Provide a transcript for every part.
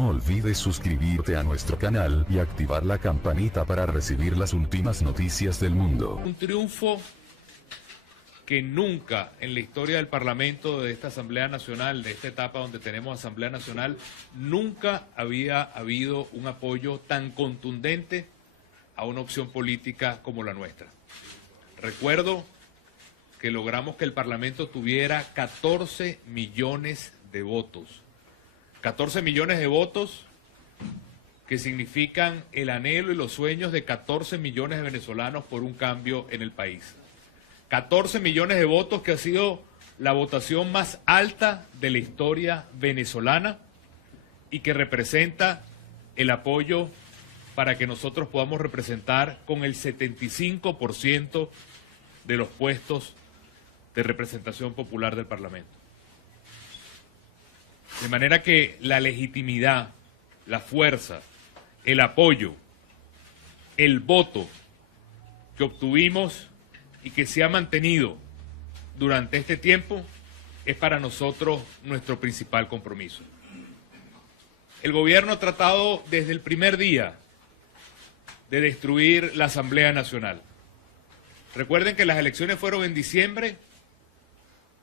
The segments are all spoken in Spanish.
No olvides suscribirte a nuestro canal y activar la campanita para recibir las últimas noticias del mundo. Un triunfo que nunca en la historia del Parlamento, de esta Asamblea Nacional, de esta etapa donde tenemos Asamblea Nacional, nunca había habido un apoyo tan contundente a una opción política como la nuestra. Recuerdo que logramos que el Parlamento tuviera 14 millones de votos. 14 millones de votos que significan el anhelo y los sueños de 14 millones de venezolanos por un cambio en el país. 14 millones de votos que ha sido la votación más alta de la historia venezolana y que representa el apoyo para que nosotros podamos representar con el 75% de los puestos de representación popular del Parlamento. De manera que la legitimidad, la fuerza, el apoyo, el voto que obtuvimos y que se ha mantenido durante este tiempo es para nosotros nuestro principal compromiso. El gobierno ha tratado desde el primer día de destruir la Asamblea Nacional. Recuerden que las elecciones fueron en diciembre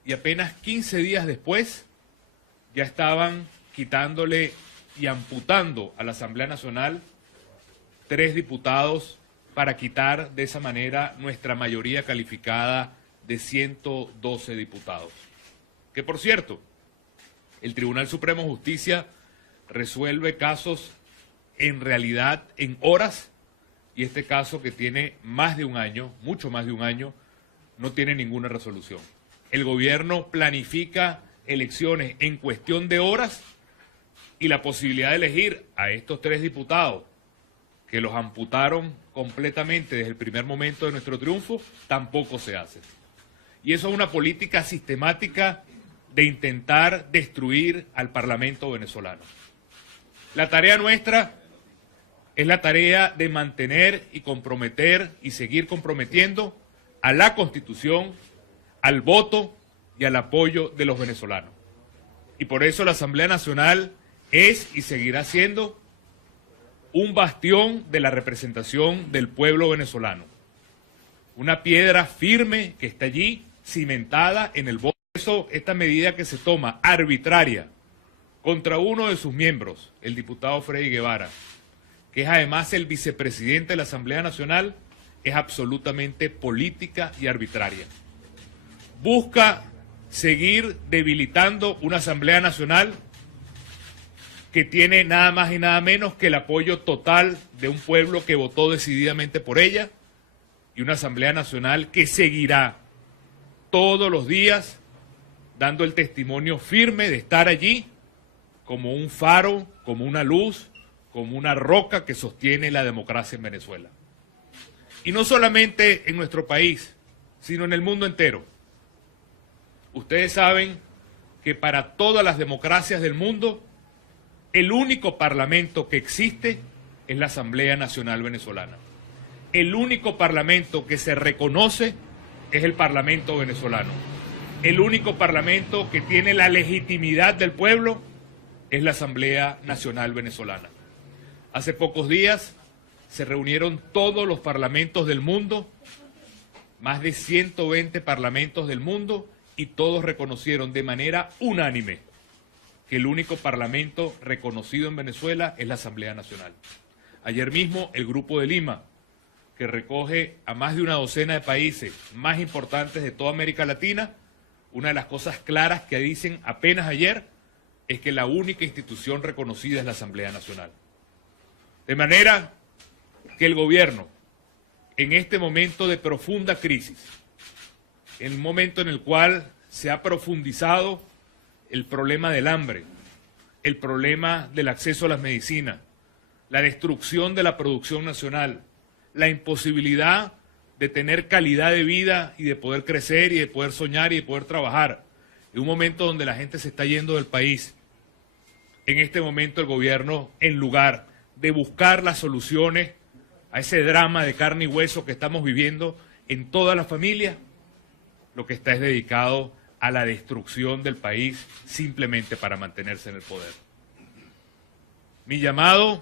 y apenas 15 días después ya estaban quitándole y amputando a la Asamblea Nacional 3 diputados para quitar de esa manera nuestra mayoría calificada de 112 diputados. Que por cierto, el Tribunal Supremo de Justicia resuelve casos en realidad en horas, y este caso que tiene más de un año, mucho más de un año, no tiene ninguna resolución. El gobierno planifica elecciones en cuestión de horas y la posibilidad de elegir a estos 3 diputados que los amputaron completamente desde el primer momento de nuestro triunfo, tampoco se hace. Y eso es una política sistemática de intentar destruir al Parlamento venezolano. La tarea nuestra es la tarea de mantener y comprometer y seguir comprometiendo a la Constitución, al voto y al apoyo de los venezolanos. Y por eso la Asamblea Nacional es y seguirá siendo un bastión de la representación del pueblo venezolano. Una piedra firme que está allí, cimentada en el voto. Por eso esta medida que se toma arbitraria contra uno de sus miembros, el diputado Freddy Guevara, que es además el vicepresidente de la Asamblea Nacional, es absolutamente política y arbitraria. Busca seguir debilitando una Asamblea Nacional que tiene nada más y nada menos que el apoyo total de un pueblo que votó decididamente por ella, y una Asamblea Nacional que seguirá todos los días dando el testimonio firme de estar allí como un faro, como una luz, como una roca que sostiene la democracia en Venezuela. Y no solamente en nuestro país, sino en el mundo entero. Ustedes saben que para todas las democracias del mundo, el único parlamento que existe es la Asamblea Nacional Venezolana. El único parlamento que se reconoce es el Parlamento venezolano. El único parlamento que tiene la legitimidad del pueblo es la Asamblea Nacional Venezolana. Hace pocos días se reunieron todos los parlamentos del mundo, más de 120 parlamentos del mundo, y todos reconocieron de manera unánime que el único parlamento reconocido en Venezuela es la Asamblea Nacional. Ayer mismo el Grupo de Lima, que recoge a más de una docena de países más importantes de toda América Latina, una de las cosas claras que dicen apenas ayer es que la única institución reconocida es la Asamblea Nacional. De manera que el gobierno, en este momento de profunda crisis, en un momento en el cual se ha profundizado el problema del hambre, el problema del acceso a las medicinas, la destrucción de la producción nacional, la imposibilidad de tener calidad de vida y de poder crecer y de poder soñar y de poder trabajar, en un momento donde la gente se está yendo del país. En este momento el gobierno, en lugar de buscar las soluciones a ese drama de carne y hueso que estamos viviendo en todas las familias, lo que está es dedicado a la destrucción del país simplemente para mantenerse en el poder. Mi llamado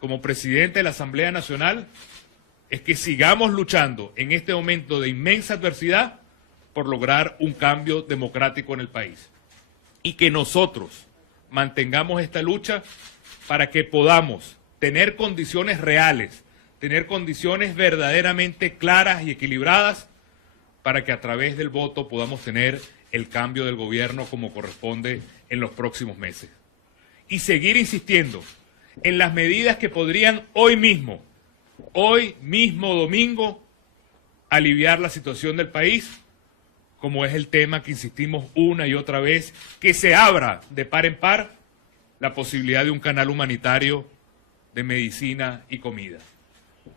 como presidente de la Asamblea Nacional es que sigamos luchando en este momento de inmensa adversidad por lograr un cambio democrático en el país. Y que nosotros mantengamos esta lucha para que podamos tener condiciones reales, tener condiciones verdaderamente claras y equilibradas para que a través del voto podamos tener el cambio del gobierno como corresponde en los próximos meses. Y seguir insistiendo en las medidas que podrían hoy mismo domingo, aliviar la situación del país, como es el tema que insistimos una y otra vez, que se abra de par en par la posibilidad de un canal humanitario de medicina y comida.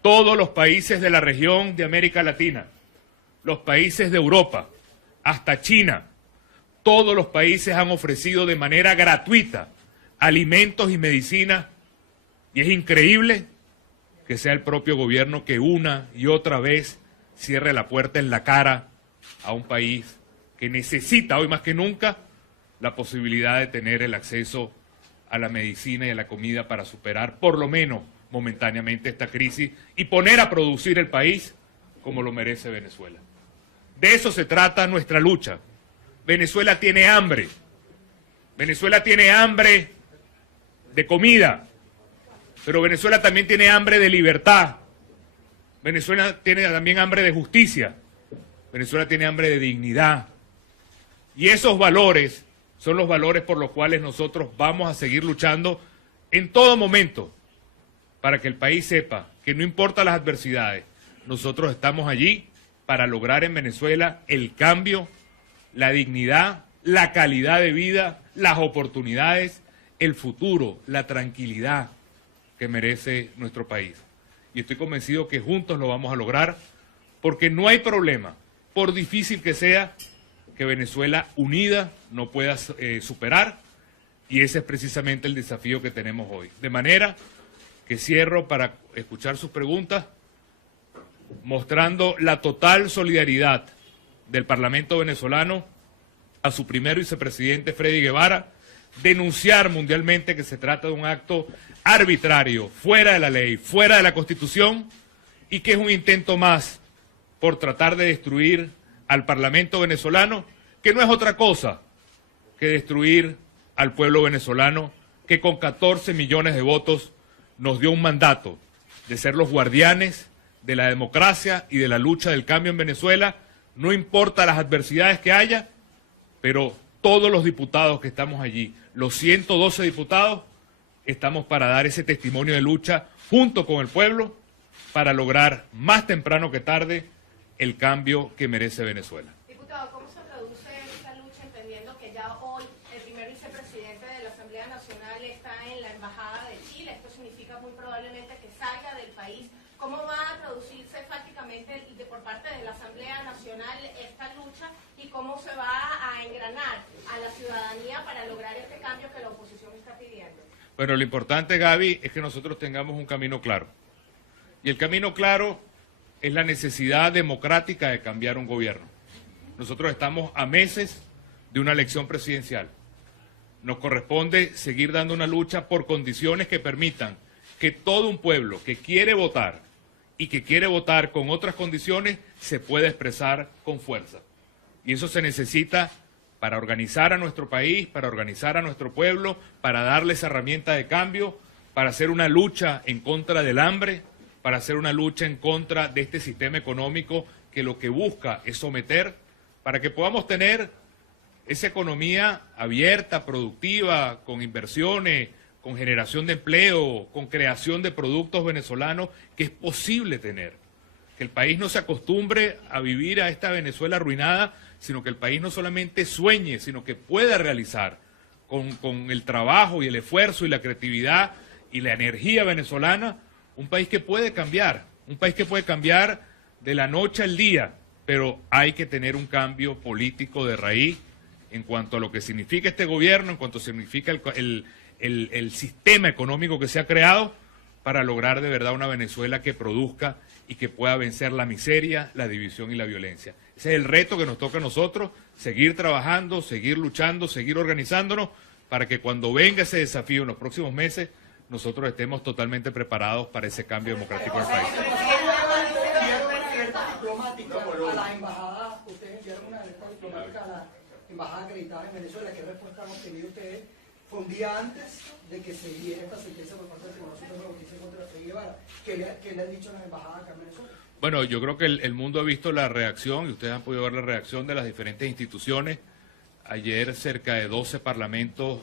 Todos los países de la región de América Latina, los países de Europa, hasta China, todos los países han ofrecido de manera gratuita alimentos y medicina, y es increíble que sea el propio gobierno que una y otra vez cierre la puerta en la cara a un país que necesita hoy más que nunca la posibilidad de tener el acceso a la medicina y a la comida para superar por lo menos momentáneamente esta crisis y poner a producir el país como lo merece Venezuela. De eso se trata nuestra lucha. Venezuela tiene hambre. Venezuela tiene hambre de comida, pero Venezuela también tiene hambre de libertad. Venezuela tiene también hambre de justicia. Venezuela tiene hambre de dignidad. Y esos valores son los valores por los cuales nosotros vamos a seguir luchando en todo momento para que el país sepa que no importa las adversidades, nosotros estamos allí para lograr en Venezuela el cambio, la dignidad, la calidad de vida, las oportunidades, el futuro, la tranquilidad que merece nuestro país. Y estoy convencido que juntos lo vamos a lograr, porque no hay problema, por difícil que sea, que Venezuela unida no pueda superar, y ese es precisamente el desafío que tenemos hoy. De manera que cierro para escuchar sus preguntas, mostrando la total solidaridad del Parlamento venezolano a su primer vicepresidente Freddy Guevara, denunciar mundialmente que se trata de un acto arbitrario, fuera de la ley, fuera de la Constitución, y que es un intento más por tratar de destruir al Parlamento venezolano, que no es otra cosa que destruir al pueblo venezolano, que con 14 millones de votos nos dio un mandato de ser los guardianes de la democracia y de la lucha del cambio en Venezuela, no importa las adversidades que haya, pero todos los diputados que estamos allí, los 112 diputados, estamos para dar ese testimonio de lucha junto con el pueblo para lograr más temprano que tarde el cambio que merece Venezuela. Diputado, ¿cómo se traduce esta lucha entendiendo que ya hoy el primer vicepresidente de la Asamblea Nacional está en la Embajada de Chile? Esto significa muy probablemente que salga del país. ¿Cómo va a traducirse prácticamente por parte de la Asamblea Nacional esta lucha y cómo se va a engranar a la ciudadanía para lograr este cambio que la oposición está pidiendo? Bueno, lo importante, Gaby, es que nosotros tengamos un camino claro. Y el camino claro es la necesidad democrática de cambiar un gobierno. Nosotros estamos a meses de una elección presidencial. Nos corresponde seguir dando una lucha por condiciones que permitan que todo un pueblo que quiere votar y que quiere votar con otras condiciones se pueda expresar con fuerza. Y eso se necesita para organizar a nuestro país, para organizar a nuestro pueblo, para darles herramientas de cambio, para hacer una lucha en contra del hambre, para hacer una lucha en contra de este sistema económico que lo que busca es someter, para que podamos tener esa economía abierta, productiva, con inversiones, con generación de empleo, con creación de productos venezolanos que es posible tener. Que el país no se acostumbre a vivir a esta Venezuela arruinada, sino que el país no solamente sueñe, sino que pueda realizar con el trabajo y el esfuerzo y la creatividad y la energía venezolana, un país que puede cambiar, de la noche al día, pero hay que tener un cambio político de raíz en cuanto a lo que significa este gobierno, en cuanto significa el sistema económico que se ha creado para lograr de verdad una Venezuela que produzca y que pueda vencer la miseria, la división y la violencia. Ese es el reto que nos toca a nosotros, seguir trabajando, seguir luchando, seguir organizándonos para que cuando venga ese desafío en los próximos meses nosotros estemos totalmente preparados para ese cambio democrático del país. A la embajada, ustedes enviaron una alerta diplomática a la embajada acreditada en Venezuela. ¿Qué respuesta han obtenido ustedes? Fue un día antes de que se diera esta sentencia por parte del Tribunal Supremo de Justicia contra Che Guevara. ¿Qué le han dicho las embajadas acá en Venezuela? Bueno, yo creo que el mundo ha visto la reacción, y ustedes han podido ver la reacción de las diferentes instituciones. Ayer cerca de 12 parlamentos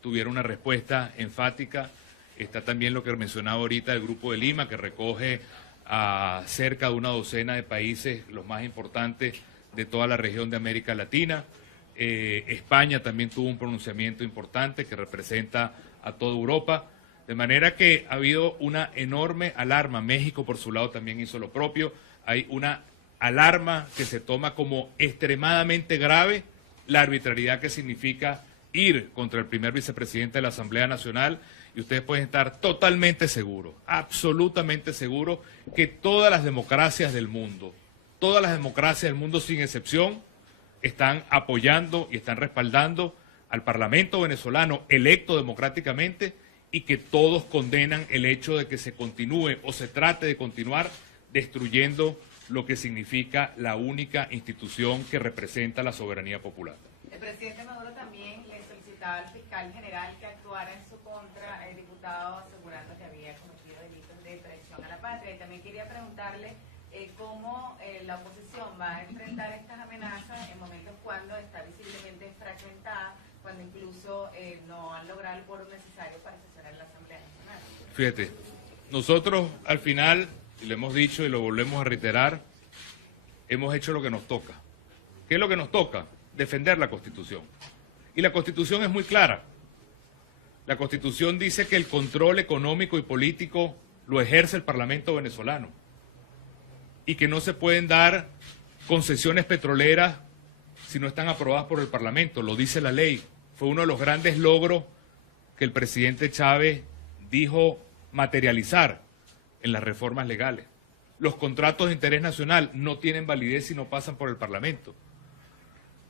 tuvieron una respuesta enfática. Está también lo que mencionaba ahorita el Grupo de Lima, que recoge a cerca de una docena de países, los más importantes de toda la región de América Latina. España también tuvo un pronunciamiento importante que representa a toda Europa. De manera que ha habido una enorme alarma. México, por su lado, también hizo lo propio. Hay una alarma que se toma como extremadamente grave la arbitrariedad que significa ir contra el primer vicepresidente de la Asamblea Nacional, y ustedes pueden estar totalmente seguros, absolutamente seguros, que todas las democracias del mundo sin excepción, están apoyando y están respaldando al Parlamento venezolano electo democráticamente, y que todos condenan el hecho de que se continúe o se trate de continuar destruyendo lo que significa la única institución que representa la soberanía popular. El presidente Maduro también le solicitaba al fiscal general que actuara en su contra, el diputado, asegurando que había cometido delitos de traición a la patria. Y también quería preguntarle cómo la oposición va a enfrentar estas amenazas en momentos cuando está visiblemente fragmentada, cuando incluso no han logrado el quórum necesario para sesionar la Asamblea Nacional. Fíjate, nosotros al final, y lo hemos dicho y lo volvemos a reiterar, hemos hecho lo que nos toca. ¿Qué es lo que nos toca? Defender la Constitución. Y la Constitución es muy clara. La Constitución dice que el control económico y político lo ejerce el Parlamento venezolano, y que no se pueden dar concesiones petroleras si no están aprobadas por el Parlamento. Lo dice la ley. Fue uno de los grandes logros que el presidente Chávez dijo materializar en las reformas legales. Los contratos de interés nacional no tienen validez si no pasan por el Parlamento.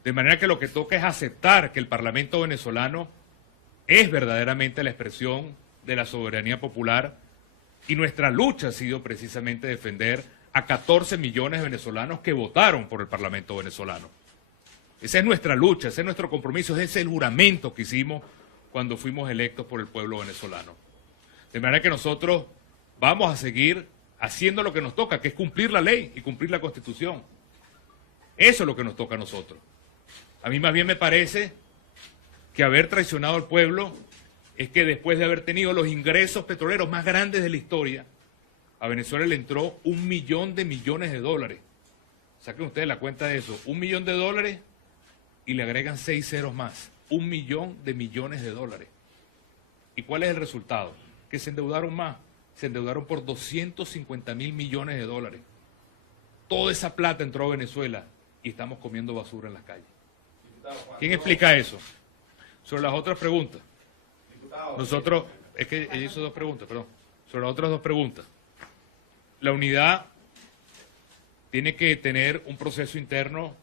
De manera que lo que toca es aceptar que el Parlamento venezolano es verdaderamente la expresión de la soberanía popular, y nuestra lucha ha sido precisamente defender a 14 millones de venezolanos que votaron por el Parlamento venezolano. Esa es nuestra lucha, ese es nuestro compromiso, ese es el juramento que hicimos cuando fuimos electos por el pueblo venezolano. De manera que nosotros vamos a seguir haciendo lo que nos toca, que es cumplir la ley y cumplir la Constitución. Eso es lo que nos toca a nosotros. A mí más bien me parece que haber traicionado al pueblo es que después de haber tenido los ingresos petroleros más grandes de la historia, a Venezuela le entró $1 millón de millones de dólares. Saquen ustedes la cuenta de eso. $1 millón de dólares y le agregan 6 ceros más. $1 millón de millones de dólares. ¿Y cuál es el resultado? Que se endeudaron más. Se endeudaron por 250.000 millones de dólares. Toda esa plata entró a Venezuela y estamos comiendo basura en las calles. ¿Quién explica eso? Sobre las otras preguntas. Nosotros, es que ella hizo 2 preguntas, perdón. Sobre las otras 2 preguntas. La unidad tiene que tener un proceso interno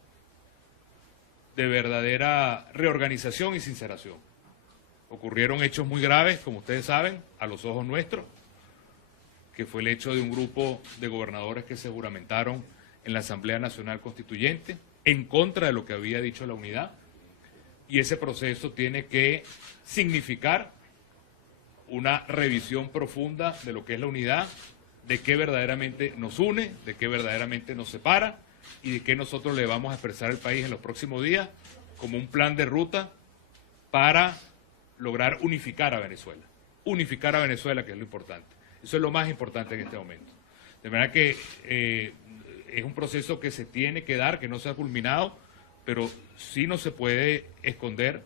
de verdadera reorganización y sinceración. Ocurrieron hechos muy graves, como ustedes saben, a los ojos nuestros, que fue el hecho de un grupo de gobernadores que se juramentaron en la Asamblea Nacional Constituyente en contra de lo que había dicho la unidad, y ese proceso tiene que significar una revisión profunda de lo que es la unidad, de qué verdaderamente nos une, de qué verdaderamente nos separa, y de qué nosotros le vamos a expresar al país en los próximos días como un plan de ruta para lograr unificar a Venezuela. Unificar a Venezuela, que es lo importante. Eso es lo más importante en este momento. De manera que es un proceso que se tiene que dar, que no se ha culminado, pero sí no se puede esconder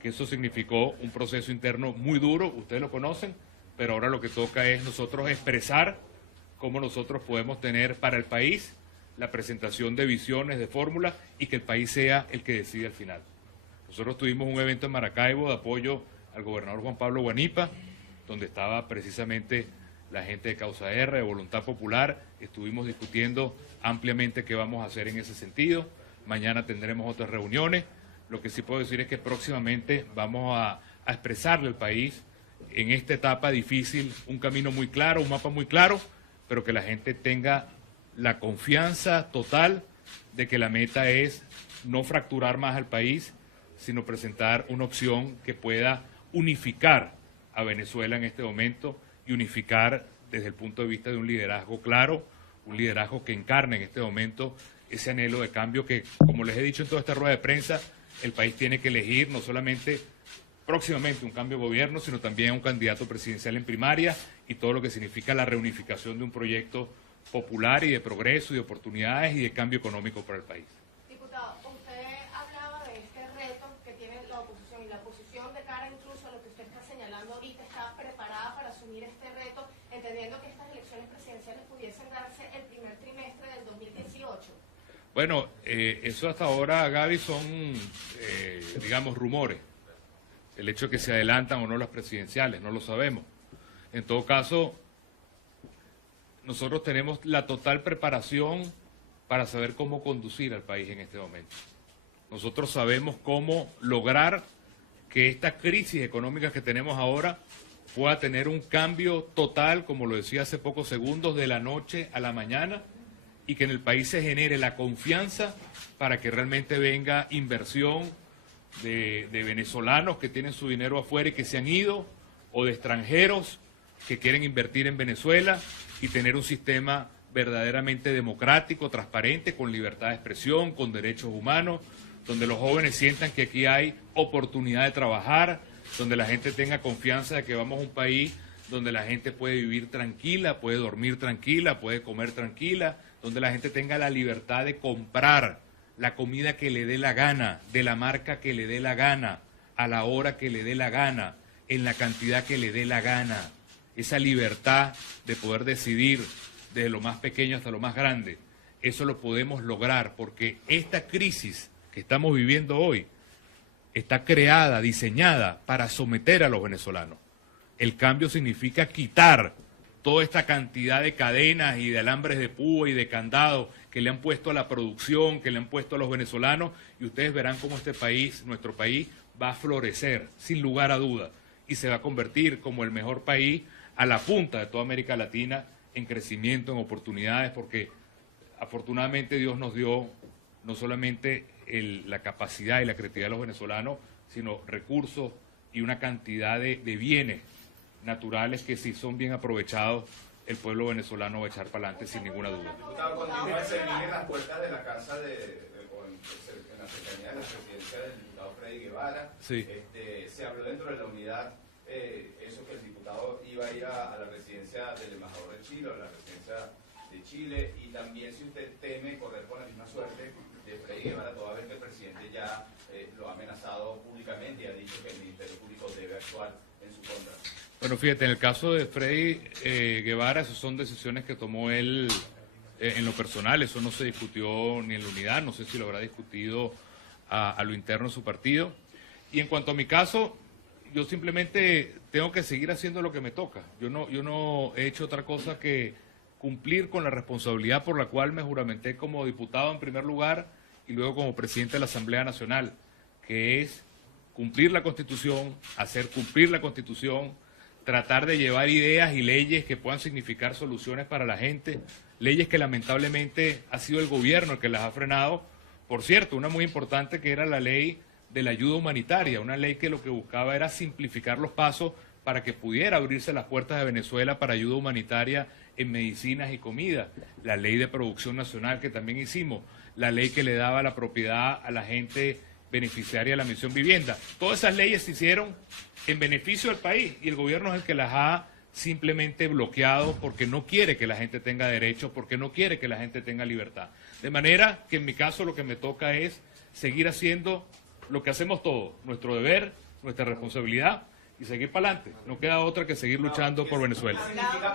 que eso significó un proceso interno muy duro, ustedes lo conocen, pero ahora lo que toca es nosotros expresar cómo nosotros podemos tener para el país la presentación de visiones, de fórmulas, y que el país sea el que decide al final. Nosotros tuvimos un evento en Maracaibo de apoyo al gobernador Juan Pablo Guanipa, donde estaba precisamente la gente de Causa R, de Voluntad Popular. Estuvimos discutiendo ampliamente qué vamos a hacer en ese sentido. Mañana tendremos otras reuniones. Lo que sí puedo decir es que próximamente vamos a expresarle al país en esta etapa difícil un camino muy claro, un mapa muy claro, pero que la gente tenga la confianza total de que la meta es no fracturar más al país, sino presentar una opción que pueda unificar a Venezuela en este momento y unificar desde el punto de vista de un liderazgo claro, un liderazgo que encarne en este momento ese anhelo de cambio que, como les he dicho en toda esta rueda de prensa, el país tiene que elegir no solamente próximamente un cambio de gobierno, sino también un candidato presidencial en primaria y todo lo que significa la reunificación de un proyecto popular y de progreso y de oportunidades y de cambio económico para el país. Diputado, usted hablaba de este reto que tiene la oposición y la oposición de cara incluso a lo que usted está señalando ahorita está preparada para asumir este reto, entendiendo que estas elecciones presidenciales pudiesen darse el primer trimestre del 2018. Bueno, eso hasta ahora, Gaby, son, digamos, rumores. El hecho de que se adelantan o no las presidenciales, no lo sabemos. En todo caso, nosotros tenemos la total preparación para saber cómo conducir al país en este momento. Nosotros sabemos cómo lograr que esta crisis económica que tenemos ahora pueda tener un cambio total, como lo decía hace pocos segundos, de la noche a la mañana, y que en el país se genere la confianza para que realmente venga inversión de venezolanos que tienen su dinero afuera y que se han ido, o de extranjeros que quieren invertir en Venezuela y tener un sistema verdaderamente democrático, transparente, con libertad de expresión, con derechos humanos, donde los jóvenes sientan que aquí hay oportunidad de trabajar, donde la gente tenga confianza de que vamos a un país donde la gente puede vivir tranquila, puede dormir tranquila, puede comer tranquila, donde la gente tenga la libertad de comprar la comida que le dé la gana, de la marca que le dé la gana, a la hora que le dé la gana, en la cantidad que le dé la gana. Esa libertad de poder decidir desde lo más pequeño hasta lo más grande, eso lo podemos lograr porque esta crisis que estamos viviendo hoy está creada, diseñada para someter a los venezolanos. El cambio significa quitar toda esta cantidad de cadenas y de alambres de púa y de candados que le han puesto a la producción, que le han puesto a los venezolanos, y ustedes verán cómo este país, nuestro país, va a florecer, sin lugar a duda, y se va a convertir como el mejor país a la punta de toda América Latina en crecimiento, en oportunidades, porque afortunadamente Dios nos dio no solamente la capacidad y la creatividad de los venezolanos, sino recursos y una cantidad de bienes naturales que si son bien aprovechados, el pueblo venezolano va a echar para adelante sin ninguna duda. Diputado, continúa en las puertas de la casa en la cercanía de la presidencia del diputado Freddy Guevara. Sí. Se habló dentro de la unidad eso que el diputado iba a ir a la residencia del embajador de Chile o a la residencia de Chile, y también si usted teme correr con la misma suerte de Freddy Guevara, toda vez que el presidente ya lo ha amenazado públicamente y ha dicho que el Ministerio Público debe actuar en su contra. Bueno, fíjate, en el caso de Freddy Guevara, esas son decisiones que tomó él en lo personal, eso no se discutió ni en la unidad, no sé si lo habrá discutido a lo interno de su partido. Y en cuanto a mi caso, yo simplemente tengo que seguir haciendo lo que me toca. Yo no he hecho otra cosa que cumplir con la responsabilidad por la cual me juramenté como diputado en primer lugar y luego como presidente de la Asamblea Nacional, que es cumplir la Constitución, hacer cumplir la Constitución, tratar de llevar ideas y leyes que puedan significar soluciones para la gente, leyes que lamentablemente ha sido el gobierno el que las ha frenado. Por cierto, una muy importante que era la ley de la ayuda humanitaria, una ley que lo que buscaba era simplificar los pasos para que pudiera abrirse las puertas de Venezuela para ayuda humanitaria en medicinas y comida, la ley de producción nacional que también hicimos, la ley que le daba la propiedad a la gente beneficiaria de la Misión Vivienda. Todas esas leyes se hicieron en beneficio del país y el gobierno es el que las ha simplemente bloqueado porque no quiere que la gente tenga derechos, porque no quiere que la gente tenga libertad. De manera que en mi caso lo que me toca es seguir haciendo lo que hacemos todos, nuestro deber, nuestra responsabilidad y seguir para adelante. No queda otra que seguir luchando por Venezuela. ¿Qué significa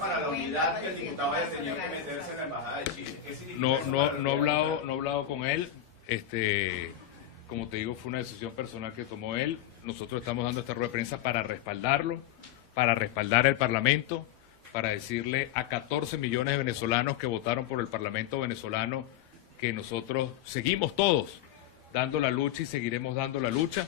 para la unidad que el diputado haya tenido que meterse en la embajada de Chile? No he hablado con él. Como te digo, fue una decisión personal que tomó él. Nosotros estamos dando esta rueda de prensa para respaldarlo, para respaldar al Parlamento, para decirle a 14 millones de venezolanos que votaron por el Parlamento venezolano que nosotros seguimos todos dando la lucha y seguiremos dando la lucha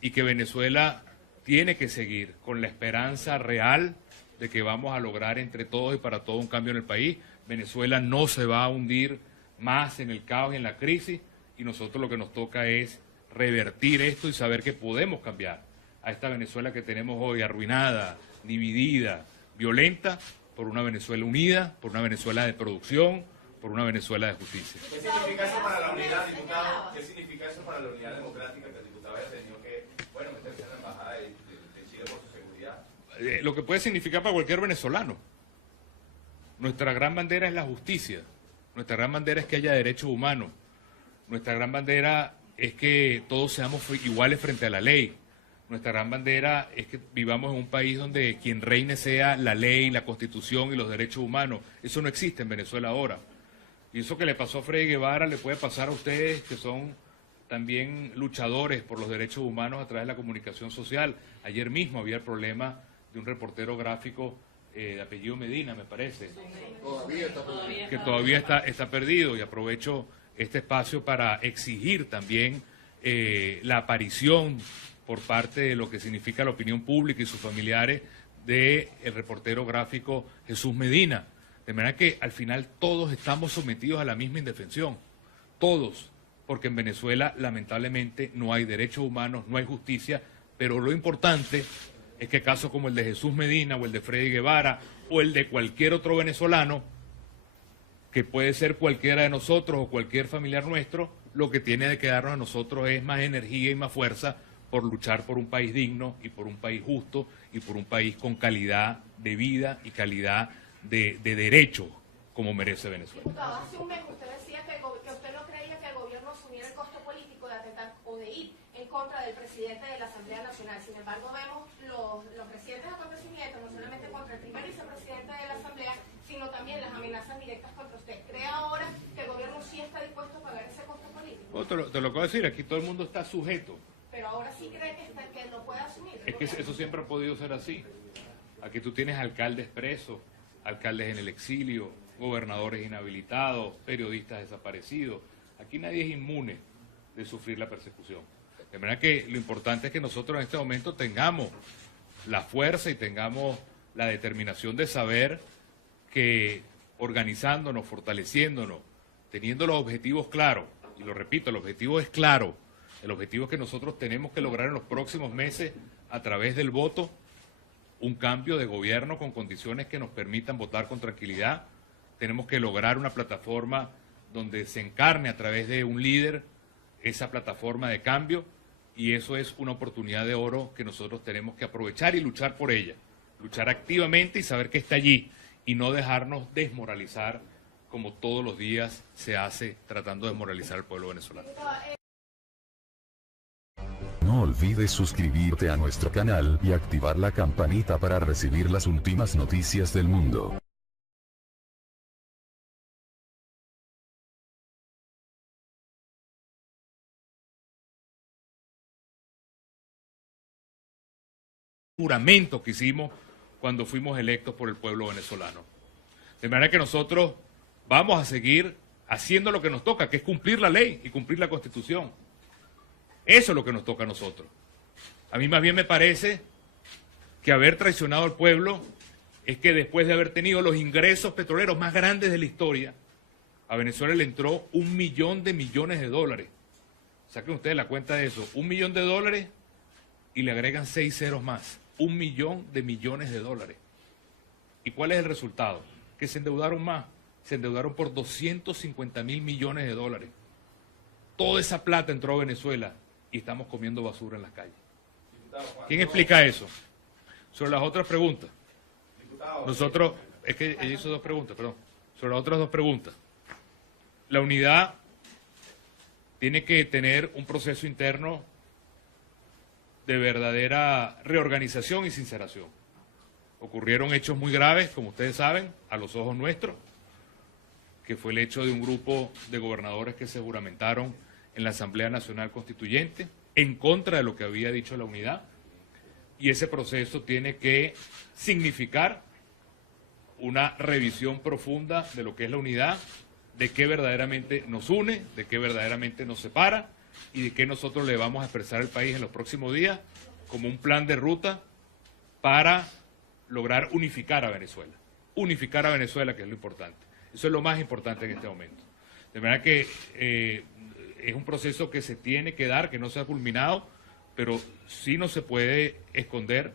y que Venezuela tiene que seguir con la esperanza real de que vamos a lograr entre todos y para todos un cambio en el país. Venezuela no se va a hundir más en el caos y en la crisis, y nosotros lo que nos toca es revertir esto y saber que podemos cambiar a esta Venezuela que tenemos hoy arruinada, dividida, violenta, por una Venezuela unida, por una Venezuela de producción, por una Venezuela de justicia. ¿Qué significa eso para la unidad, diputado? ¿Qué significa eso para la unidad democrática que el diputado haya tenido que, bueno, meterse en la embajada de Chile por su seguridad? Lo que puede significar para cualquier venezolano. Nuestra gran bandera es la justicia. Nuestra gran bandera es que haya derechos humanos. Nuestra gran bandera es que todos seamos iguales frente a la ley. Nuestra gran bandera es que vivamos en un país donde quien reine sea la ley, la Constitución y los derechos humanos. Eso no existe en Venezuela ahora. Y eso que le pasó a Freddy Guevara le puede pasar a ustedes, que son también luchadores por los derechos humanos a través de la comunicación social. Ayer mismo había el problema de un reportero gráfico de apellido Medina, me parece, que todavía está perdido, y aprovecho este espacio para exigir también la aparición por parte de lo que significa la opinión pública y sus familiares del reportero gráfico Jesús Medina. De manera que al final todos estamos sometidos a la misma indefensión, todos, porque en Venezuela lamentablemente no hay derechos humanos, no hay justicia, pero lo importante es que casos como el de Jesús Medina o el de Freddy Guevara o el de cualquier otro venezolano, que puede ser cualquiera de nosotros o cualquier familiar nuestro, lo que tiene de quedarnos a nosotros es más energía y más fuerza por luchar por un país digno y por un país justo y por un país con calidad de vida y calidad de derechos como merece Venezuela. Diputado, hace un mes usted decía que usted no creía que el gobierno asumiera el costo político de atentar o de ir en contra del presidente de la Asamblea Nacional. Sin embargo, vemos los recientes acontecimientos, no solamente contra el primer vicepresidente de la Asamblea, sino también las amenazas directas contra usted. ¿Cree ahora que el gobierno sí está dispuesto a pagar ese costo político? Bueno, te lo acabo de decir, aquí todo el mundo está sujeto. Pero ahora sí cree que lo puede asumir. Es que eso siempre ha podido ser así. Aquí tú tienes alcaldes presos, alcaldes en el exilio, gobernadores inhabilitados, periodistas desaparecidos. Aquí nadie es inmune de sufrir la persecución. De manera que lo importante es que nosotros en este momento tengamos la fuerza y tengamos la determinación de saber que organizándonos, fortaleciéndonos, teniendo los objetivos claros, y lo repito, el objetivo es claro, el objetivo es que nosotros tenemos que lograr en los próximos meses, a través del voto, un cambio de gobierno con condiciones que nos permitan votar con tranquilidad. Tenemos que lograr una plataforma donde se encarne a través de un líder esa plataforma de cambio, y eso es una oportunidad de oro que nosotros tenemos que aprovechar y luchar por ella. Luchar activamente y saber que está allí, y no dejarnos desmoralizar como todos los días se hace tratando de desmoralizar al pueblo venezolano. No olvides suscribirte a nuestro canal y activar la campanita para recibir las últimas noticias del mundo. Juramento que hicimos cuando fuimos electos por el pueblo venezolano. De manera que nosotros vamos a seguir haciendo lo que nos toca, que es cumplir la ley y cumplir la Constitución. Eso es lo que nos toca a nosotros. A mí más bien me parece que haber traicionado al pueblo es que después de haber tenido los ingresos petroleros más grandes de la historia, a Venezuela le entró $1 millón de millones de dólares. Saquen ustedes la cuenta de eso, $1 millón de dólares y le agregan 6 ceros más, $1 millón de millones de dólares. ¿Y cuál es el resultado? Que se endeudaron más, se endeudaron por 250.000 millones de dólares. Toda esa plata entró a Venezuela y estamos comiendo basura en las calles. ¿Quién explica eso? Sobre las otras preguntas. Nosotros, es que ella hizo 2 preguntas, perdón. Sobre las otras 2 preguntas. La unidad tiene que tener un proceso interno de verdadera reorganización y sinceración. Ocurrieron hechos muy graves, como ustedes saben, a los ojos nuestros, que fue el hecho de un grupo de gobernadores que se juramentaron en la Asamblea Nacional Constituyente, en contra de lo que había dicho la unidad, y ese proceso tiene que significar una revisión profunda de lo que es la unidad, de qué verdaderamente nos une, de qué verdaderamente nos separa, y de qué nosotros le vamos a expresar al país en los próximos días, como un plan de ruta para lograr unificar a Venezuela. Unificar a Venezuela, que es lo importante. Eso es lo más importante en este momento. De manera que es un proceso que se tiene que dar, que no se ha culminado, pero sí no se puede esconder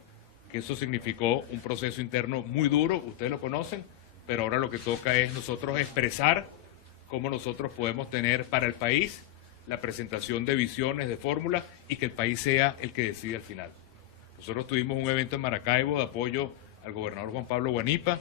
que eso significó un proceso interno muy duro, ustedes lo conocen, pero ahora lo que toca es nosotros expresar cómo nosotros podemos tener para el país la presentación de visiones, de fórmulas, y que el país sea el que decide al final. Nosotros tuvimos un evento en Maracaibo de apoyo al gobernador Juan Pablo Guanipa,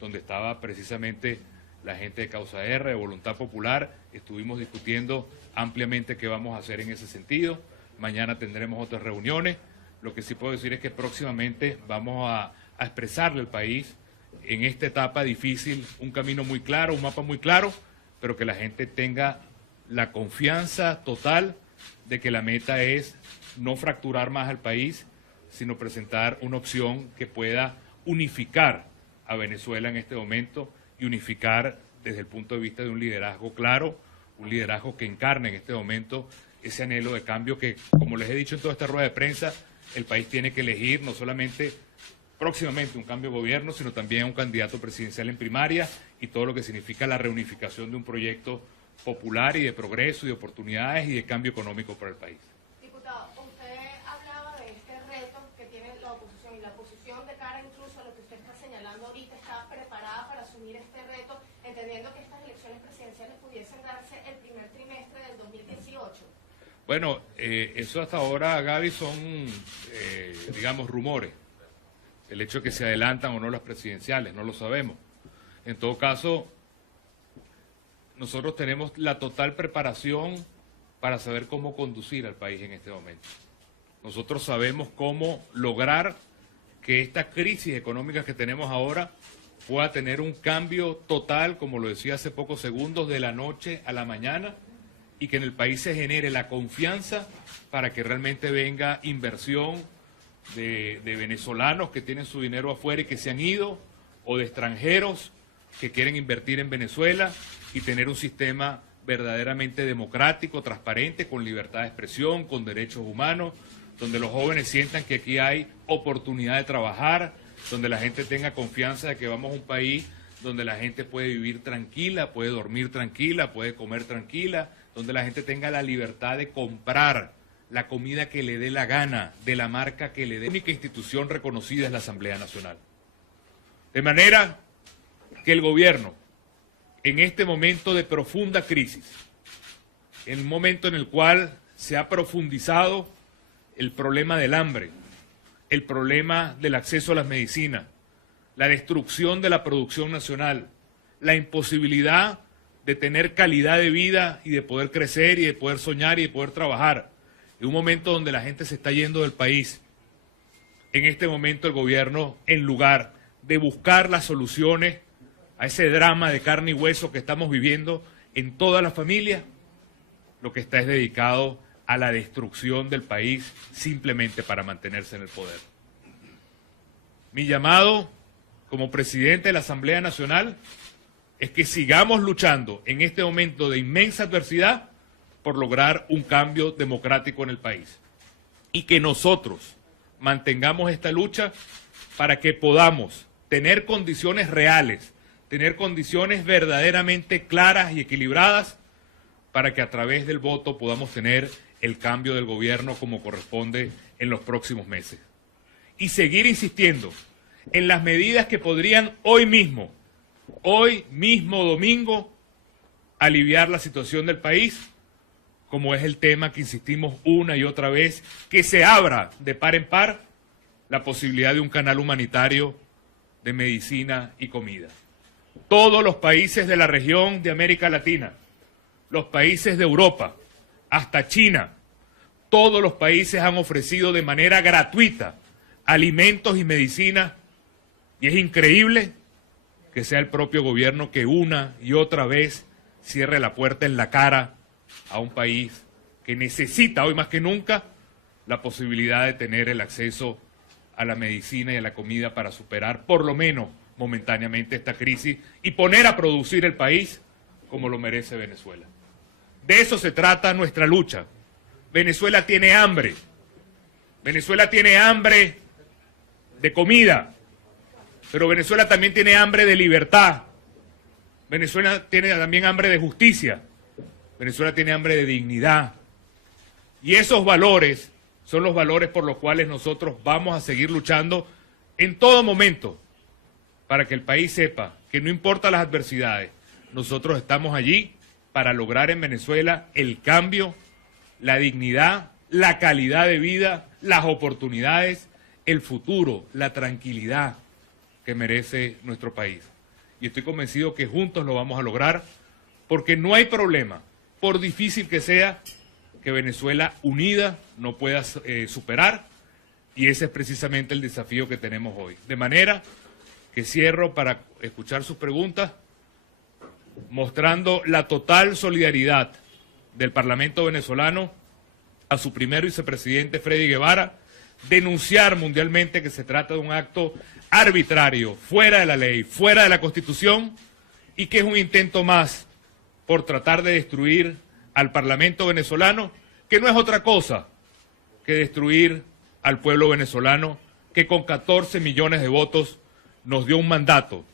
donde estaba precisamente la gente de Causa R, de Voluntad Popular. Estuvimos discutiendo ampliamente qué vamos a hacer en ese sentido. Mañana tendremos otras reuniones. Lo que sí puedo decir es que próximamente vamos a expresarle al país en esta etapa difícil un camino muy claro, un mapa muy claro, pero que la gente tenga la confianza total de que la meta es no fracturar más al país, sino presentar una opción que pueda unificar a Venezuela en este momento y unificar desde el punto de vista de un liderazgo claro, un liderazgo que encarne en este momento ese anhelo de cambio que, como les he dicho en toda esta rueda de prensa, el país tiene que elegir no solamente próximamente un cambio de gobierno, sino también un candidato presidencial en primaria y todo lo que significa la reunificación de un proyecto popular y de progreso y de oportunidades y de cambio económico para el país. Diputado, usted hablaba de este reto que tiene la oposición, y la oposición, de cara incluso a lo que usted está señalando ahorita, está preparada para asumir este reto, entendiendo que estas elecciones presidenciales pudiesen darse el primer trimestre del 2018. Bueno, eso hasta ahora, Gaby, son, digamos, rumores. El hecho de que se adelantan o no las presidenciales, no lo sabemos. En todo caso, nosotros tenemos la total preparación para saber cómo conducir al país en este momento. Nosotros sabemos cómo lograr que esta crisis económica que tenemos ahora pueda tener un cambio total, como lo decía hace pocos segundos, de la noche a la mañana, y que en el país se genere la confianza para que realmente venga inversión de venezolanos que tienen su dinero afuera y que se han ido, o de extranjeros que quieren invertir en Venezuela y tener un sistema verdaderamente democrático, transparente, con libertad de expresión, con derechos humanos, donde los jóvenes sientan que aquí hay oportunidad de trabajar, donde la gente tenga confianza de que vamos a un país donde la gente puede vivir tranquila, puede dormir tranquila, puede comer tranquila, donde la gente tenga la libertad de comprar la comida que le dé la gana, de la marca que le dé. La única institución reconocida es la Asamblea Nacional. De manera que el gobierno, en este momento de profunda crisis, en un momento en el cual se ha profundizado el problema del hambre, el problema del acceso a las medicinas, la destrucción de la producción nacional, la imposibilidad de tener calidad de vida y de poder crecer y de poder soñar y de poder trabajar, en un momento donde la gente se está yendo del país. En este momento el gobierno, en lugar de buscar las soluciones a ese drama de carne y hueso que estamos viviendo en toda la familia, lo que está es dedicado a la destrucción del país simplemente para mantenerse en el poder. Mi llamado como presidente de la Asamblea Nacional es que sigamos luchando en este momento de inmensa adversidad por lograr un cambio democrático en el país, y que nosotros mantengamos esta lucha para que podamos tener condiciones reales, tener condiciones verdaderamente claras y equilibradas, para que a través del voto podamos tener el cambio del gobierno como corresponde en los próximos meses. Y seguir insistiendo en las medidas que podrían hoy mismo domingo, aliviar la situación del país, como es el tema que insistimos una y otra vez, que se abra de par en par la posibilidad de un canal humanitario de medicina y comida. Todos los países de la región de América Latina, los países de Europa, hasta China, todos los países han ofrecido de manera gratuita alimentos y medicina, y es increíble que sea el propio gobierno que una y otra vez cierre la puerta en la cara a un país que necesita hoy más que nunca la posibilidad de tener el acceso a la medicina y a la comida para superar por lo menos momentáneamente esta crisis y poner a producir el país como lo merece Venezuela. De eso se trata nuestra lucha. Venezuela tiene hambre, Venezuela tiene hambre de comida, pero Venezuela también tiene hambre de libertad. Venezuela tiene también hambre de justicia. Venezuela tiene hambre de dignidad. Y esos valores son los valores por los cuales nosotros vamos a seguir luchando en todo momento para que el país sepa que no importa las adversidades, nosotros estamos allí para lograr en Venezuela el cambio, la dignidad, la calidad de vida, las oportunidades, el futuro, la tranquilidad que merece nuestro país. Y estoy convencido que juntos lo vamos a lograr, porque no hay problema, por difícil que sea, que Venezuela unida no pueda superar, y ese es precisamente el desafío que tenemos hoy. De manera que cierro para escuchar sus preguntas, mostrando la total solidaridad del Parlamento venezolano a su primer vicepresidente Freddy Guevara, denunciar mundialmente que se trata de un acto arbitrario, fuera de la ley, fuera de la Constitución, y que es un intento más por tratar de destruir al Parlamento venezolano, que no es otra cosa que destruir al pueblo venezolano, que con 14 millones de votos nos dio un mandato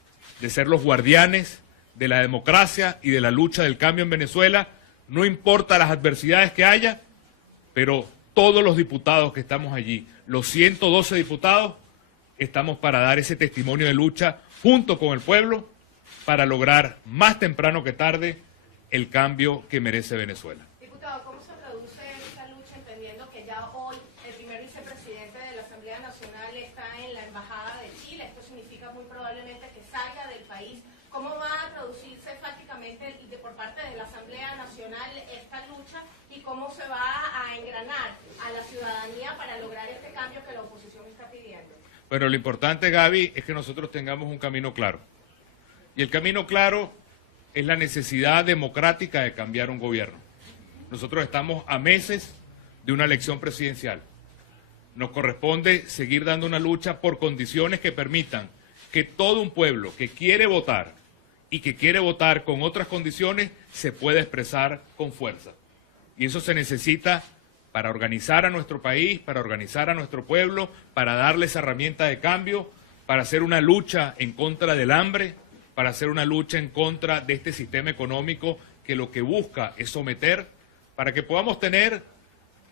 de ser los guardianes de la democracia y de la lucha del cambio en Venezuela, no importa las adversidades que haya, pero todos los diputados que estamos allí, los 112 diputados, estamos para dar ese testimonio de lucha junto con el pueblo para lograr más temprano que tarde el cambio que merece Venezuela. Diputado, ¿cómo se traduce esta lucha entendiendo que ya hoy el primer vicepresidente de la Asamblea Nacional está en la Embajada de Chile? Esto significa muy probablemente que salga del país. ¿Cómo va a traducirse prácticamente por parte de la Asamblea Nacional esta lucha y cómo se va a engranar a la ciudadanía para lograr este cambio que la oposición está pidiendo? Bueno, lo importante, Gaby, es que nosotros tengamos un camino claro. Y el camino claro es la necesidad democrática de cambiar un gobierno. Nosotros estamos a meses de una elección presidencial. Nos corresponde seguir dando una lucha por condiciones que permitan que todo un pueblo que quiere votar y que quiere votar con otras condiciones se pueda expresar con fuerza. Y eso se necesita para organizar a nuestro país, para organizar a nuestro pueblo, para darles herramientas de cambio, para hacer una lucha en contra del hambre, para hacer una lucha en contra de este sistema económico que lo que busca es someter, para que podamos tener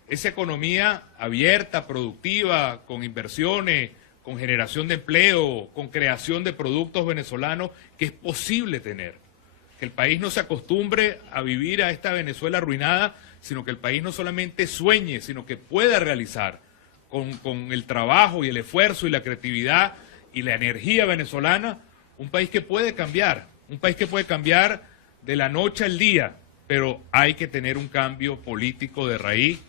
esa economía abierta, productiva, con inversiones, con generación de empleo, con creación de productos venezolanos que es posible tener. Que el país no se acostumbre a vivir a esta Venezuela arruinada, sino que el país no solamente sueñe, sino que pueda realizar con el trabajo y el esfuerzo y la creatividad y la energía venezolana, un país que puede cambiar, un país que puede cambiar de la noche al día, pero hay que tener un cambio político de raíz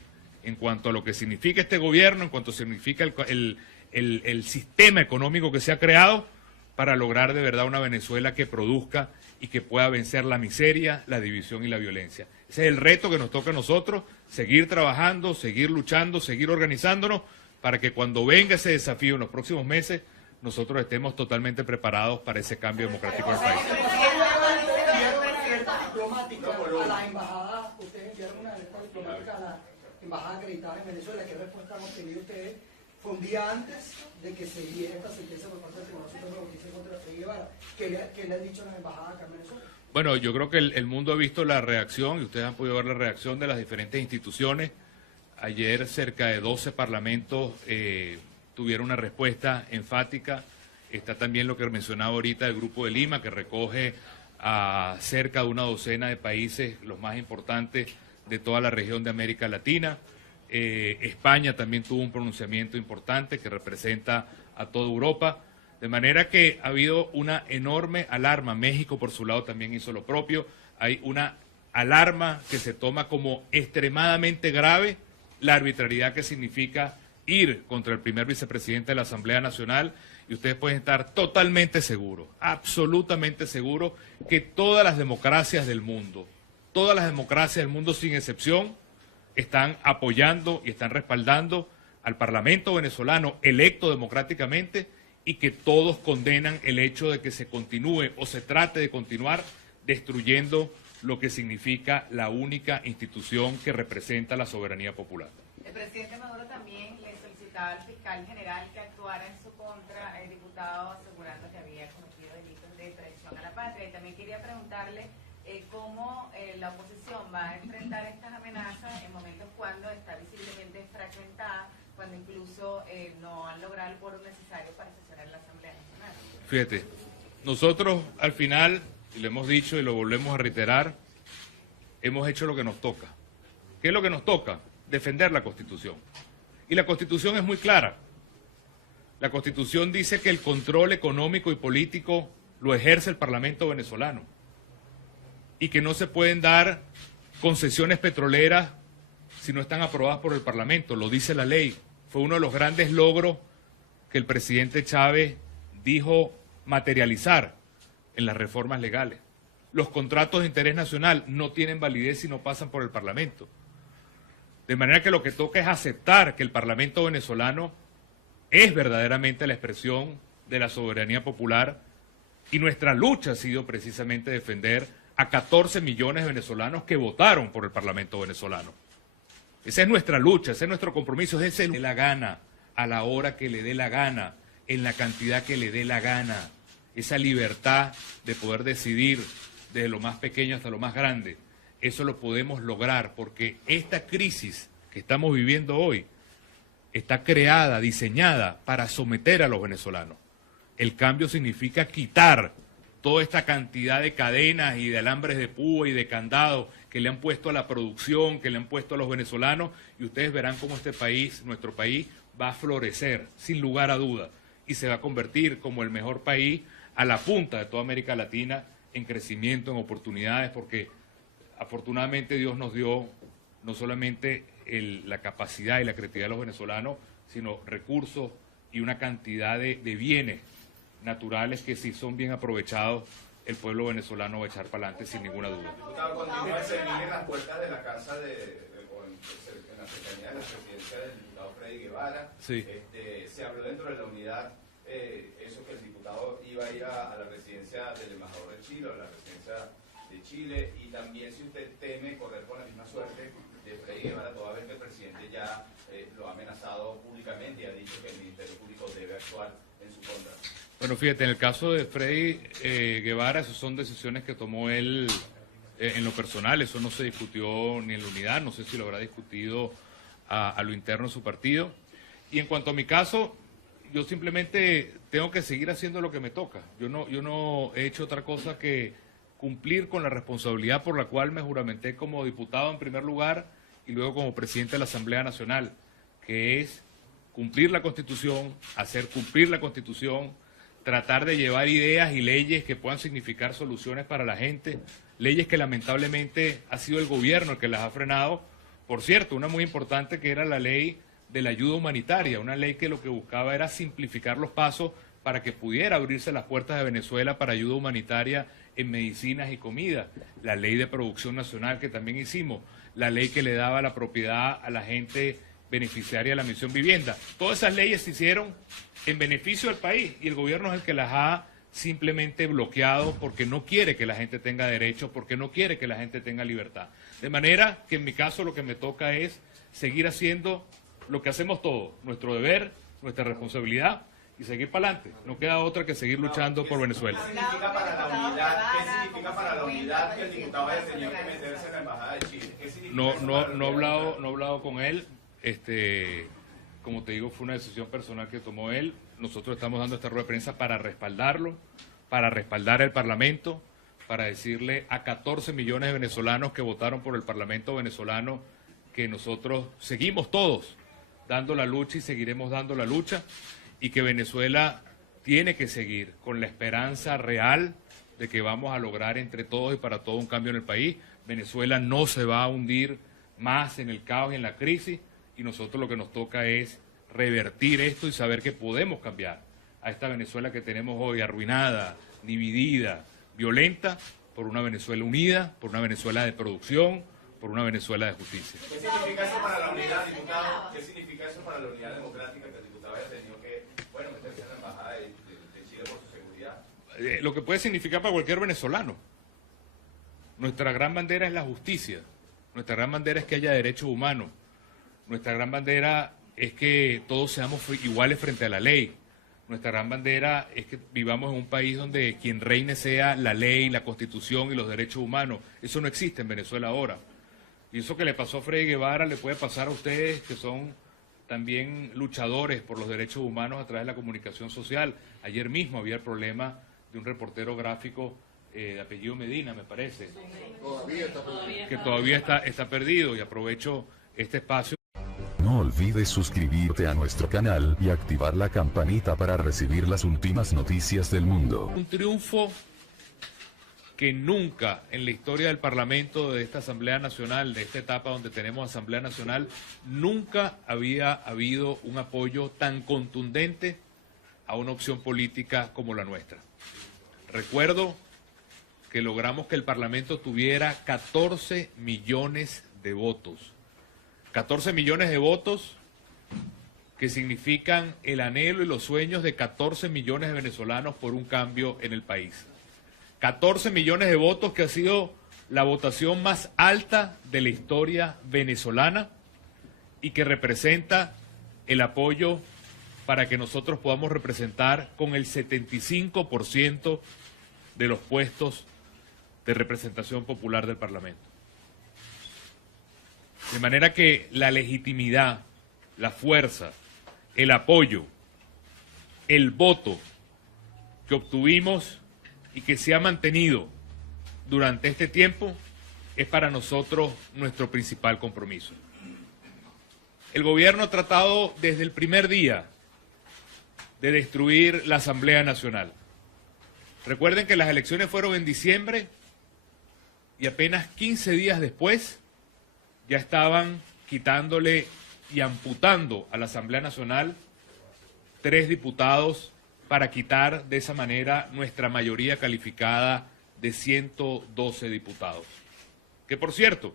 en cuanto a lo que significa este gobierno, en cuanto significa el sistema económico que se ha creado para lograr de verdad una Venezuela que produzca y que pueda vencer la miseria, la división y la violencia. Ese es el reto que nos toca a nosotros, seguir trabajando, seguir luchando, seguir organizándonos para que cuando venga ese desafío en los próximos meses, nosotros estemos totalmente preparados para ese cambio democrático del país. A las embajadas, ustedes enviaron una alerta diplomática a la embajada acreditada en Venezuela. ¿Qué respuesta han obtenido ustedes? Fue un día antes de que se diera esta sentencia por parte del Tribunal Supremo de Justicia contra Freddy Guevara. ¿Qué le han dicho a las embajadas acá en Venezuela? Bueno, yo creo que el mundo ha visto la reacción, y ustedes han podido ver la reacción de las diferentes instituciones. Ayer cerca de 12 parlamentos tuvieron una respuesta enfática. Está también lo que mencionaba ahorita el Grupo de Lima, que recoge a cerca de una docena de países, los más importantes de toda la región de América Latina. España también tuvo un pronunciamiento importante que representa a toda Europa. De manera que ha habido una enorme alarma. México, por su lado, también hizo lo propio. Hay una alarma que se toma como extremadamente grave la arbitrariedad que significa ir contra el primer vicepresidente de la Asamblea Nacional, y ustedes pueden estar totalmente seguros, absolutamente seguros, que todas las democracias del mundo sin excepción, están apoyando y están respaldando al Parlamento venezolano electo democráticamente, y que todos condenan el hecho de que se continúe o se trate de continuar destruyendo lo que significa la única institución que representa la soberanía popular. El presidente Maduro también le solicitó solicitado al fiscal general que actuara en su contra, el diputado asegurando que había cometido delitos de traición a la patria. Y también quería preguntarle cómo la oposición va a enfrentar estas amenazas en momentos cuando está visiblemente fragmentada, cuando incluso no han logrado el quórum necesario para sesionar la Asamblea Nacional. Fíjate, nosotros al final, y lo hemos dicho y lo volvemos a reiterar, hemos hecho lo que nos toca. ¿Qué es lo que nos toca? Defender la Constitución. Y la Constitución es muy clara. La Constitución dice que el control económico y político lo ejerce el Parlamento venezolano y que no se pueden dar concesiones petroleras si no están aprobadas por el Parlamento, lo dice la ley. Fue uno de los grandes logros que el presidente Chávez dijo materializar en las reformas legales. Los contratos de interés nacional no tienen validez si no pasan por el Parlamento. De manera que lo que toca es aceptar que el Parlamento venezolano es verdaderamente la expresión de la soberanía popular y nuestra lucha ha sido precisamente defender a 14 millones de venezolanos que votaron por el Parlamento venezolano. Esa es nuestra lucha, ese es nuestro compromiso, ese es el que le dé la gana, a la hora que le dé la gana, en la cantidad que le dé la gana. Esa libertad de poder decidir desde lo más pequeño hasta lo más grande, eso lo podemos lograr porque esta crisis que estamos viviendo hoy está creada, diseñada para someter a los venezolanos. El cambio significa quitar toda esta cantidad de cadenas y de alambres de púa y de candados que le han puesto a la producción, que le han puesto a los venezolanos, y ustedes verán cómo este país, nuestro país, va a florecer, sin lugar a duda, y se va a convertir como el mejor país a la punta de toda América Latina en crecimiento, en oportunidades, porque afortunadamente Dios nos dio no solamente la capacidad y la creatividad de los venezolanos, sino recursos y una cantidad de bienes naturales que si son bien aprovechados, el pueblo venezolano va a echar para adelante sin ninguna duda. Diputado, continúa de servir en las puertas de la casa en la cercanía de la presidencia del diputado Freddy Guevara. Sí. Se habló dentro de la unidad eso que el diputado iba a ir a la residencia del embajador de Chile, o a la residencia de Chile, y también si usted teme correr con la misma suerte de Freddy Guevara, toda vez que el presidente ya lo ha amenazado públicamente y ha dicho que el Ministerio Público debe actuar en su contra. Bueno, fíjate, en el caso de Freddy Guevara, esas son decisiones que tomó él en lo personal, eso no se discutió ni en la unidad, no sé si lo habrá discutido a lo interno de su partido. Y en cuanto a mi caso, yo simplemente tengo que seguir haciendo lo que me toca. Yo no he hecho otra cosa que cumplir con la responsabilidad por la cual me juramenté como diputado en primer lugar y luego como presidente de la Asamblea Nacional, que es cumplir la Constitución, hacer cumplir la Constitución, tratar de llevar ideas y leyes que puedan significar soluciones para la gente, leyes que lamentablemente ha sido el gobierno el que las ha frenado. Por cierto, una muy importante que era la ley de la ayuda humanitaria, una ley que lo que buscaba era simplificar los pasos para que pudiera abrirse las puertas de Venezuela para ayuda humanitaria en medicinas y comida, la ley de producción nacional que también hicimos, la ley que le daba la propiedad a la gente beneficiaria de la misión vivienda. Todas esas leyes se hicieron en beneficio del país y el gobierno es el que las ha simplemente bloqueado porque no quiere que la gente tenga derechos, porque no quiere que la gente tenga libertad. De manera que en mi caso lo que me toca es seguir haciendo lo que hacemos todos, nuestro deber, nuestra responsabilidad y seguir para adelante. No queda otra que seguir luchando por Venezuela. ¿Qué significa para la unidad? ¿Qué significa para la unidad que el diputado haya tenido que meterse en la embajada de Chile? ¿Qué significa No he hablado con él. Como te digo, fue una decisión personal que tomó él. Nosotros estamos dando esta rueda de prensa para respaldarlo, para respaldar el Parlamento, para decirle a 14 millones de venezolanos que votaron por el Parlamento venezolano que nosotros seguimos todos dando la lucha y seguiremos dando la lucha y que Venezuela tiene que seguir con la esperanza real de que vamos a lograr entre todos y para todos un cambio en el país. Venezuela no se va a hundir más en el caos y en la crisis y nosotros lo que nos toca es revertir esto y saber que podemos cambiar a esta Venezuela que tenemos hoy arruinada, dividida, violenta, por una Venezuela unida, por una Venezuela de producción, por una Venezuela de justicia. ¿Qué significa eso para la unidad, diputado? ¿Qué significa eso para la unidad democrática que el diputado haya tenido que, meterse en la embajada de Chile por su seguridad? Lo que puede significar para cualquier venezolano. Nuestra gran bandera es la justicia, nuestra gran bandera es que haya derechos humanos, nuestra gran bandera es que todos seamos iguales frente a la ley. Nuestra gran bandera es que vivamos en un país donde quien reine sea la ley, la Constitución y los derechos humanos. Eso no existe en Venezuela ahora. Y eso que le pasó a Freddy Guevara le puede pasar a ustedes, que son también luchadores por los derechos humanos a través de la comunicación social. Ayer mismo había el problema de un reportero gráfico de apellido Medina, me parece, que todavía está perdido, y aprovecho este espacio. No olvides suscribirte a nuestro canal y activar la campanita para recibir las últimas noticias del mundo. Un triunfo que nunca en la historia del Parlamento, de esta Asamblea Nacional, de esta etapa donde tenemos Asamblea Nacional, nunca había habido un apoyo tan contundente a una opción política como la nuestra. Recuerdo que logramos que el Parlamento tuviera 14 millones de votos. 14 millones de votos que significan el anhelo y los sueños de 14 millones de venezolanos por un cambio en el país. 14 millones de votos que ha sido la votación más alta de la historia venezolana y que representa el apoyo para que nosotros podamos representar con el 75% de los puestos de representación popular del Parlamento. De manera que la legitimidad, la fuerza, el apoyo, el voto que obtuvimos y que se ha mantenido durante este tiempo es para nosotros nuestro principal compromiso. El gobierno ha tratado desde el primer día de destruir la Asamblea Nacional. Recuerden que las elecciones fueron en diciembre y apenas 15 días después ya estaban quitándole y amputando a la Asamblea Nacional 3 diputados para quitar de esa manera nuestra mayoría calificada de 112 diputados. Que por cierto,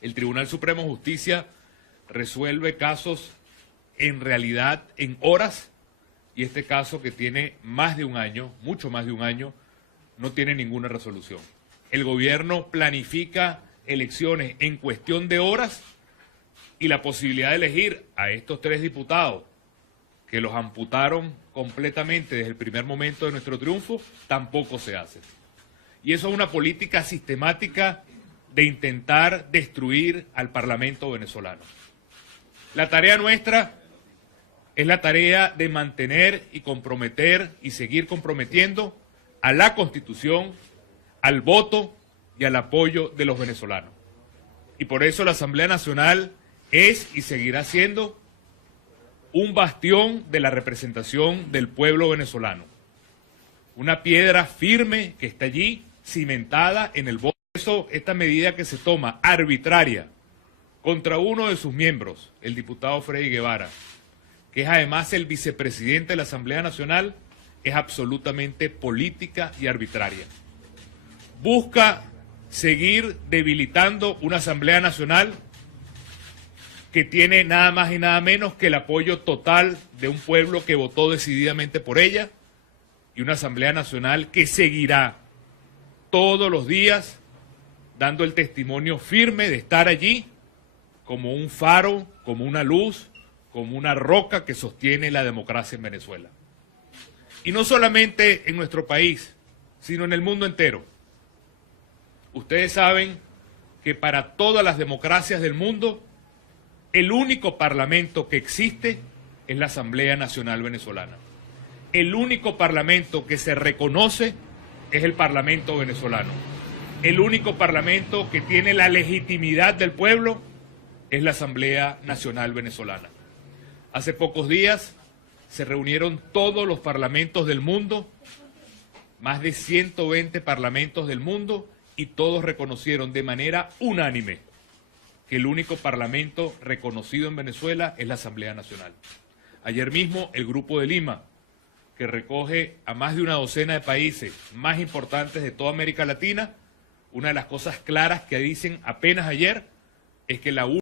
el Tribunal Supremo de Justicia resuelve casos en realidad en horas, y este caso, que tiene más de un año, mucho más de un año, no tiene ninguna resolución. El gobierno planifica elecciones en cuestión de horas, y la posibilidad de elegir a estos 3 diputados que los amputaron completamente desde el primer momento de nuestro triunfo, tampoco se hace. Y eso es una política sistemática de intentar destruir al Parlamento venezolano. La tarea nuestra es la tarea de mantener y comprometer y seguir comprometiendo a la Constitución, al voto y al apoyo de los venezolanos. Y por eso la Asamblea Nacional es y seguirá siendo un bastión de la representación del pueblo venezolano. Una piedra firme que está allí, cimentada en el voto. Por eso esta medida que se toma arbitraria contra uno de sus miembros, el diputado Freddy Guevara, que es además el vicepresidente de la Asamblea Nacional, es absolutamente política y arbitraria. Busca seguir debilitando una Asamblea Nacional que tiene nada más y nada menos que el apoyo total de un pueblo que votó decididamente por ella, y una Asamblea Nacional que seguirá todos los días dando el testimonio firme de estar allí como un faro, como una luz, como una roca que sostiene la democracia en Venezuela. Y no solamente en nuestro país, sino en el mundo entero. Ustedes saben que para todas las democracias del mundo, el único parlamento que existe es la Asamblea Nacional Venezolana. El único parlamento que se reconoce es el Parlamento venezolano. El único parlamento que tiene la legitimidad del pueblo es la Asamblea Nacional Venezolana. Hace pocos días se reunieron todos los parlamentos del mundo, más de 120 parlamentos del mundo, y todos reconocieron de manera unánime que el único parlamento reconocido en Venezuela es la Asamblea Nacional. Ayer mismo el Grupo de Lima, que recoge a más de una docena de países más importantes de toda América Latina, una de las cosas claras que dicen apenas ayer es que la